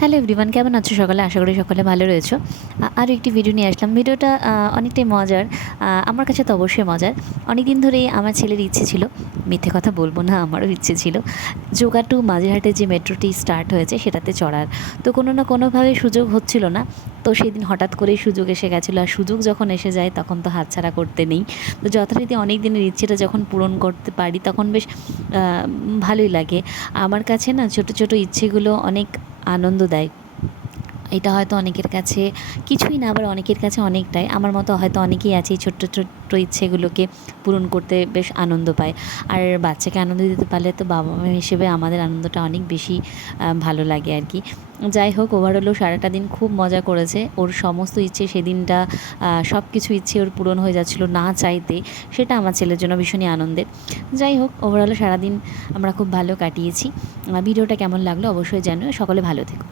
Hello everyone, কেমন আছো সকালে? আশা করি সকলে ভালো রয়েছো। আরও একটি ভিডিও নিয়ে আসলাম। ভিডিওটা অনেকটাই মজার, আমার কাছে তো অবশ্যই মজার। অনেক দিন ধরেই আমার ছেলের ইচ্ছে ছিল, মিথ্যে কথা বলবো না, আমারও ইচ্ছে ছিল যোগা টু মাঝেরহাটে যে মেট্রোটি স্টার্ট হয়েছে সেটাতে চড়ার। তো কোনো না কোনোভাবে সুযোগ হচ্ছিল না। তো সেই দিন হঠাৎ করেই সুযোগ এসে গেছিলো, আর সুযোগ যখন এসে যায় তখন তো হাতছাড়া করতে নেই। তো যথারীতি অনেক দিনের ইচ্ছেটা যখন পূরণ করতে পারি তখন বেশ ভালোই লাগে। আমার কাছে না ছোটো ছোটো ইচ্ছেগুলো অনেক আনন্দ দেয়। এটা হয়তো অনেকের কাছে কিছুই না, আবার অনেকের কাছে অনেকটাই। আমার মতো হয়তো অনেকেই আছে এই ছোট্ট ছোট্ট ইচ্ছেগুলোকে পূরণ করতে বেশ আনন্দ পায়। আর বাচ্চাকে আনন্দ দিতে পারলে তো বাবা মা হিসেবে আমাদের আনন্দটা অনেক বেশি ভালো লাগে আর কি। যাই হোক, ওভারঅলও সারাটা দিন খুব মজা করেছে। ওর সমস্ত ইচ্ছে সেদিনটা সব কিছু ইচ্ছে ওর পূরণ হয়ে যাচ্ছিলো না চাইতে, সেটা আমার ছেলের জন্য ভীষণই আনন্দের। যাই হোক, ওভারঅল সারাদিন আমরা খুব ভালো কাটিয়েছি। ভিডিওটা কেমন লাগলো অবশ্যই জানিও। সকলে ভালো থেকো।